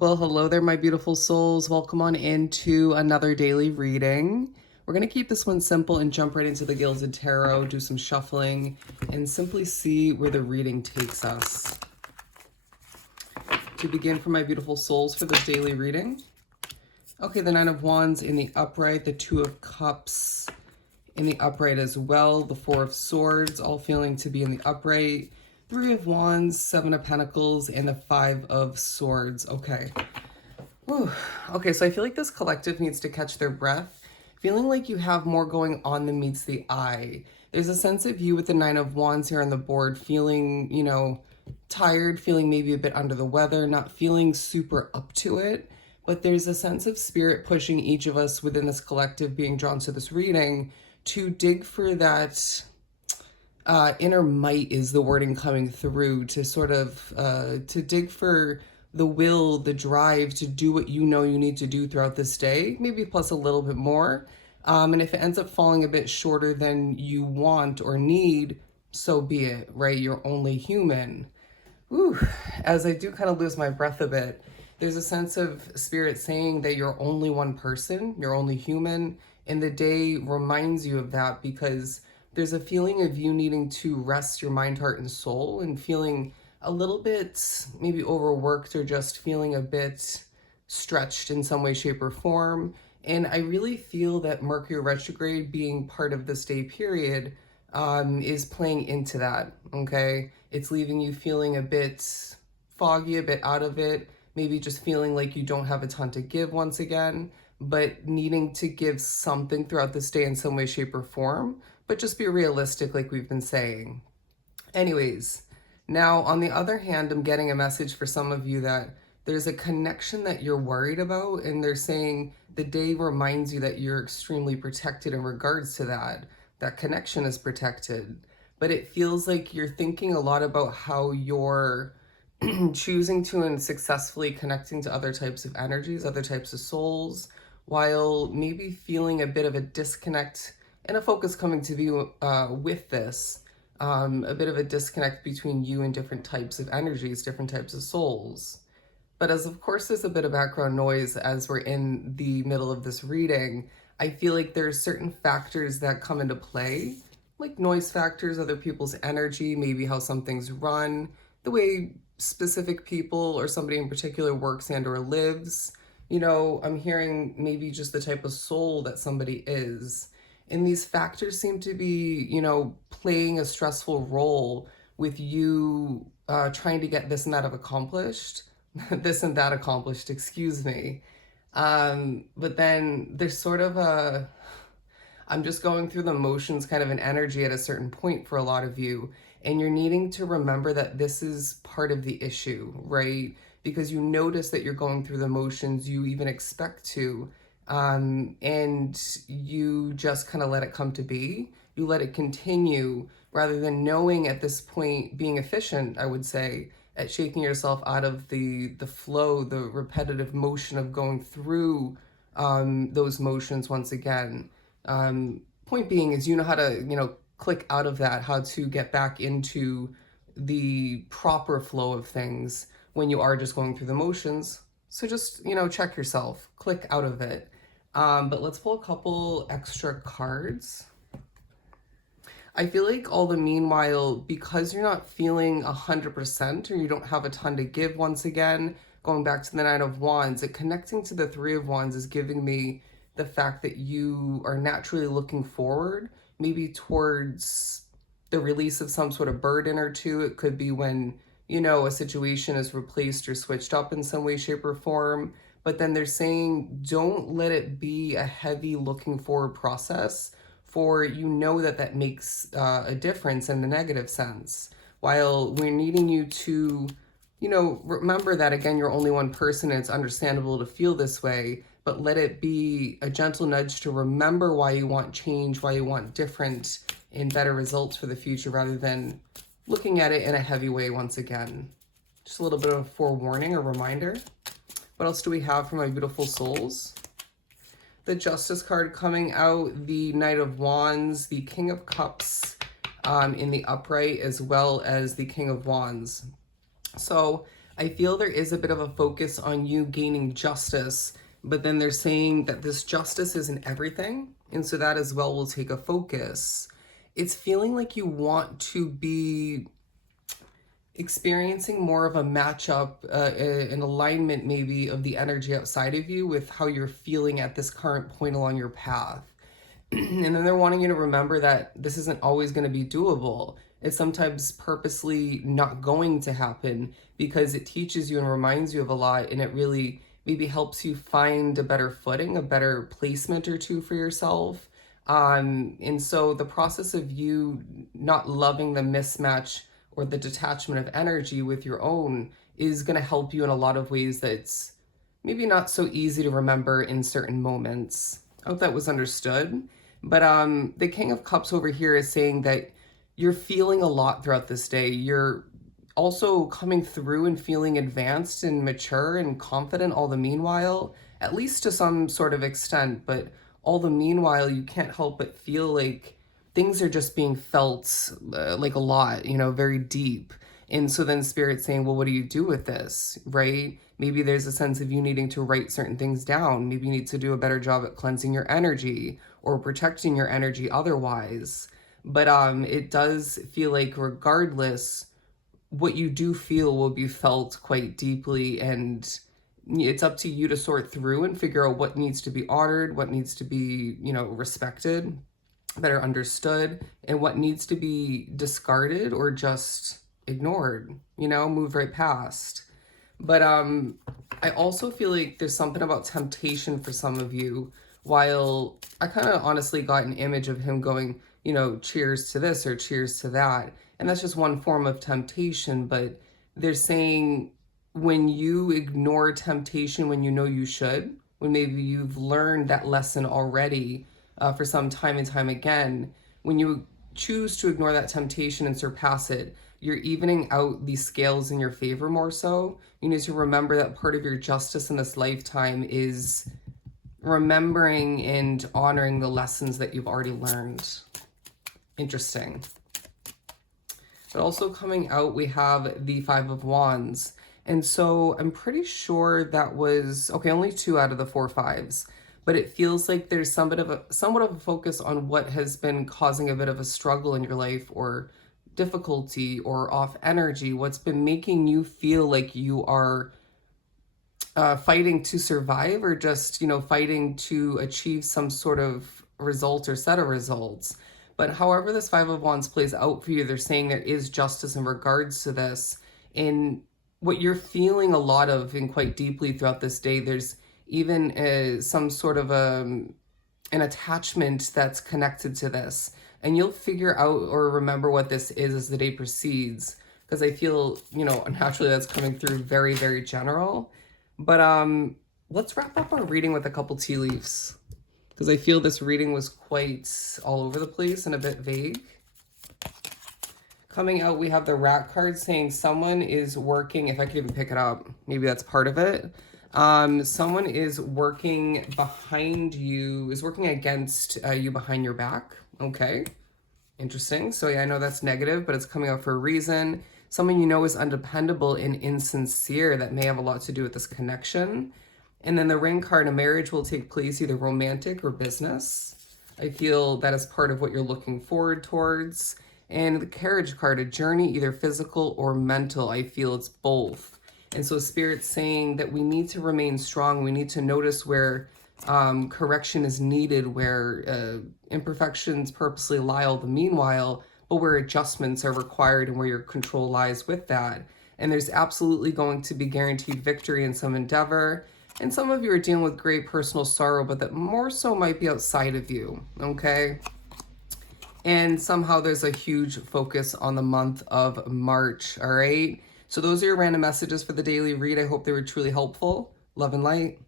Well, hello there, my beautiful souls. Welcome on into another daily reading. We're going to keep this one simple and jump right into the Gilded Tarot, do some shuffling, and simply see where the reading takes us. To begin for my beautiful souls for this daily reading. Okay, the Nine of Wands in the upright, the Two of Cups in the upright as well, the Four of Swords, all feeling to be in the upright, Three of Wands, Seven of Pentacles, and the Five of Swords. Okay. Whew. Okay, so I feel like this collective needs to catch their breath, feeling like you have more going on than meets the eye. There's a sense of you with the Nine of Wands here on the board, feeling, tired, feeling maybe a bit under the weather, not feeling super up to it. But there's a sense of spirit pushing each of us within this collective being drawn to this reading to dig for that inner might is the wording coming through, to sort of to dig for the will, the drive to do what you know you need to do throughout this day, maybe plus a little bit more. And if it ends up falling a bit shorter than you want or need, so be it, right? You're only human. Whew. As I do kind of lose my breath a bit, there's a sense of spirit saying that you're only one person, you're only human, and the day reminds you of that because there's a feeling of you needing to rest your mind, heart, and soul, and feeling a little bit maybe overworked or just feeling a bit stretched in some way, shape, or form. And I really feel that Mercury retrograde being part of this day period is playing into that, okay? It's leaving you feeling a bit foggy, a bit out of it, maybe just feeling like you don't have a ton to give once again, but needing to give something throughout this day in some way, shape, or form, but just be realistic like we've been saying. Anyways, now on the other hand, I'm getting a message for some of you that there's a connection that you're worried about, and they're saying the day reminds you that you're extremely protected in regards to that. That connection is protected. But it feels like you're thinking a lot about how you're choosing to and successfully connecting to other types of energies, other types of souls, while maybe feeling a bit of a disconnect and a focus coming to view with this. A bit of a disconnect between you and different types of energies, different types of souls. But as of course there's a bit of background noise as we're in the middle of this reading, I feel like there's certain factors that come into play, like noise factors, other people's energy, maybe how some things run, the way specific people or somebody in particular works and or lives. I'm hearing maybe just the type of soul that somebody is. And these factors seem to be, playing a stressful role with you trying to get this and that accomplished, this and that accomplished, excuse me. But then there's sort of I'm just going through the motions kind of an energy at a certain point for a lot of you. And you're needing to remember that this is part of the issue, right? Because you notice that you're going through the motions, you even expect to, and you just kind of let it come to be. You let it continue rather than knowing at this point, being efficient, I would say, at shaking yourself out of the flow, the repetitive motion of going through those motions once again. Point being is you know how to, click out of that, how to get back into the proper flow of things when you are just going through the motions. So just, check yourself, click out of it. But let's pull a couple extra cards. I feel like all the meanwhile, because you're not feeling 100% or you don't have a ton to give once again, going back to the Nine of Wands, it connecting to the Three of Wands is giving me the fact that you are naturally looking forward, maybe towards the release of some sort of burden or two. It could be when, a situation is replaced or switched up in some way, shape, or form. But then they're saying, don't let it be a heavy looking forward process, for that makes a difference in the negative sense. While we're needing you to, remember that, again, you're only one person and it's understandable to feel this way, but let it be a gentle nudge to remember why you want change, why you want different and better results for the future, rather than looking at it in a heavy way once again. Just a little bit of a forewarning, a reminder. What else do we have for my beautiful souls? The Justice card coming out, the Knight of Wands, the King of Cups in the upright, as well as the King of Wands. So I feel there is a bit of a focus on you gaining justice, but then they're saying that this justice isn't everything. And so that as well will take a focus. It's feeling like you want to be experiencing more of a matchup, an alignment maybe of the energy outside of you with how you're feeling at this current point along your path. And then they're wanting you to remember that this isn't always going to be doable. It's sometimes purposely not going to happen because it teaches you and reminds you of a lot, and it really maybe helps you find a better footing, a better placement or two for yourself. And so the process of you not loving the mismatch or the detachment of energy with your own is going to help you in a lot of ways that's maybe not so easy to remember in certain moments. I hope that was understood. But the King of Cups over here is saying that you're feeling a lot throughout this day. You're also coming through and feeling advanced and mature and confident all the meanwhile, at least to some sort of extent. But all the meanwhile, you can't help but feel like things are just being felt like a lot, you know, very deep. And so then Spirit's saying, well, what do you do with this, right? Maybe there's a sense of you needing to write certain things down. Maybe you need to do a better job at cleansing your energy or protecting your energy otherwise. But it does feel like regardless, what you do feel will be felt quite deeply, and it's up to you to sort through and figure out what needs to be honored, what needs to be, you know, respected, better understood, and what needs to be discarded or just ignored, you know, move right past. But I also feel like there's something about temptation for some of you. While I kind of honestly got an image of him going, you know, cheers to this or cheers to that. And that's just one form of temptation. But they're saying when you ignore temptation when you know you should, when maybe you've learned that lesson already for some time and time again, when you choose to ignore that temptation and surpass it, you're evening out these scales in your favor more so. You need to remember that part of your justice in this lifetime is remembering and honoring the lessons that you've already learned. Interesting. But also coming out, we have the Five of Wands. And so I'm pretty sure that was, okay, only 2 out of the 4 fives. But it feels like there's somewhat of a focus on what has been causing a bit of a struggle in your life or difficulty or off energy, what's been making you feel like you are fighting to survive or just, you know, fighting to achieve some sort of result or set of results. But however this Five of Wands plays out for you, they're saying there is justice in regards to this. And what you're feeling a lot of and quite deeply throughout this day, there's even some sort of an attachment that's connected to this. And you'll figure out or remember what this is as the day proceeds. Because I feel, you know, naturally that's coming through very, very general. But let's wrap up our reading with a couple tea leaves, because I feel this reading was quite all over the place and a bit vague. Coming out, we have the Rat card saying someone is working, if I could even pick it up, maybe that's part of it. Someone is working behind you, is working against you behind your back. Okay, interesting. So yeah, I know that's negative, but it's coming out for a reason. Someone you know is undependable and insincere. That may have a lot to do with this connection. And then the Ring card, a marriage will take place, either romantic or business. I feel that is part of what you're looking forward towards. And the Carriage card, a journey, either physical or mental. I feel it's both. And so Spirit's saying that we need to remain strong. We need to notice where correction is needed, where imperfections purposely lie all the meanwhile, but where adjustments are required and where your control lies with that. And there's absolutely going to be guaranteed victory in some endeavor. And some of you are dealing with great personal sorrow, but that more so might be outside of you, okay? And somehow there's a huge focus on the month of March, all right? So those are your random messages for the daily read. I hope they were truly helpful. Love and light.